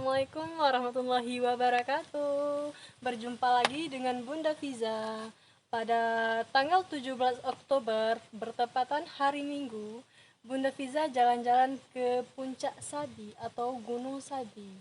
Assalamualaikum warahmatullahi wabarakatuh. Berjumpa lagi dengan Bunda Fiza. Pada tanggal 17 Oktober, bertepatan hari Minggu, Bunda Fiza jalan-jalan ke Puncak Sabi atau Gunung Sabi.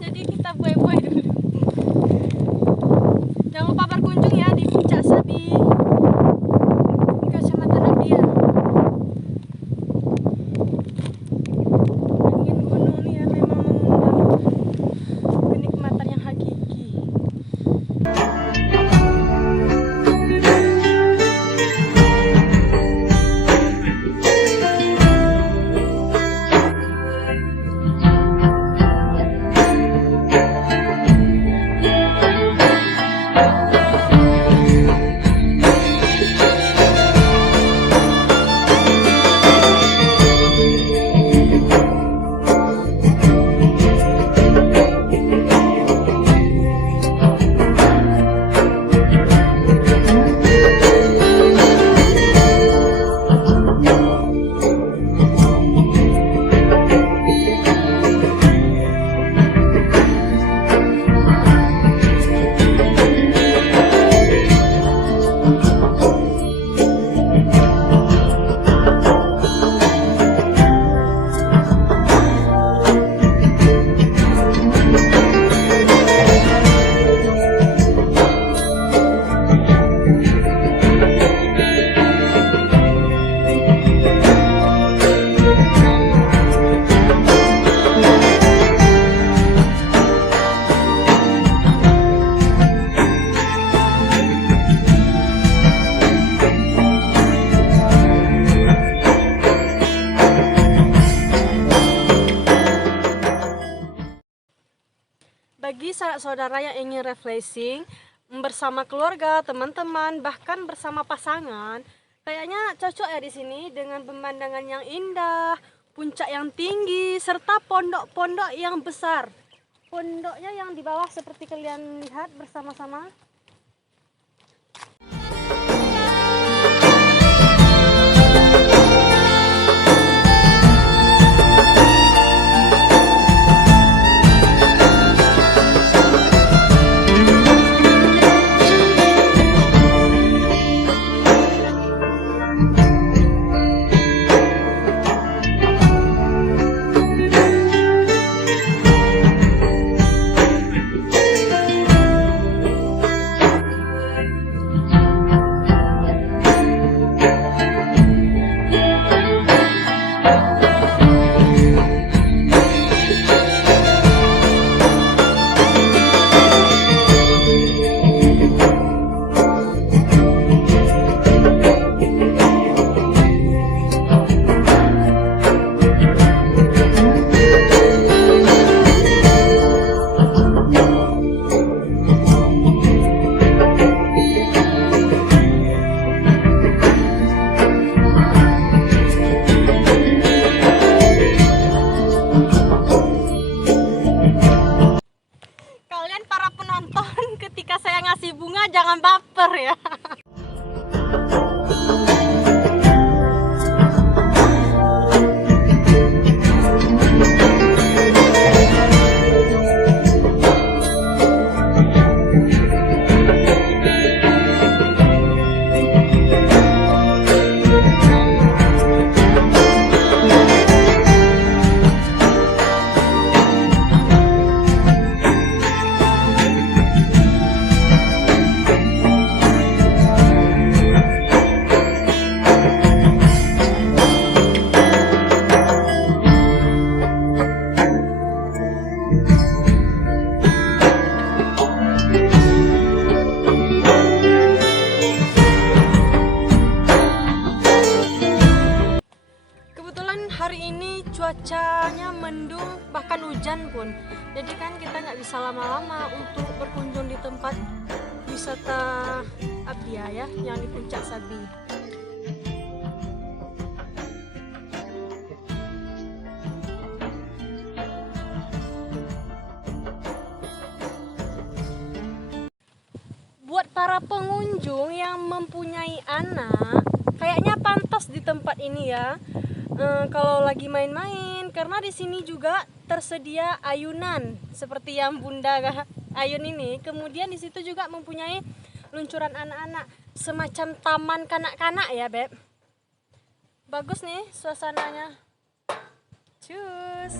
Jadi kita boy-boy dulu. Jangan lupa berkunjung ya di Puncak Sabi, Kecamatan Abdia. Angin gunung ini ya memang mengundang kenikmatan yang hakiki. Bagi saudara yang ingin refreshing bersama keluarga, teman-teman, bahkan bersama pasangan, kayaknya cocok ya di sini dengan pemandangan yang indah, puncak yang tinggi, serta pondok-pondok yang besar. Pondoknya yang di bawah seperti kalian lihat bersama-sama. jangan baper ya. hujan pun. Jadi kan kita nggak bisa lama-lama untuk berkunjung di tempat wisata Abdia ya, yang di Puncak Sabi. Buat para pengunjung yang mempunyai anak, kayaknya pantas di tempat ini ya. Kalau lagi main-main, karena di sini juga tersedia ayunan seperti yang Bunda ayun ini. Kemudian di situ juga mempunyai luncuran anak-anak, semacam taman kanak-kanak ya, Beb. Bagus nih suasananya. Cus.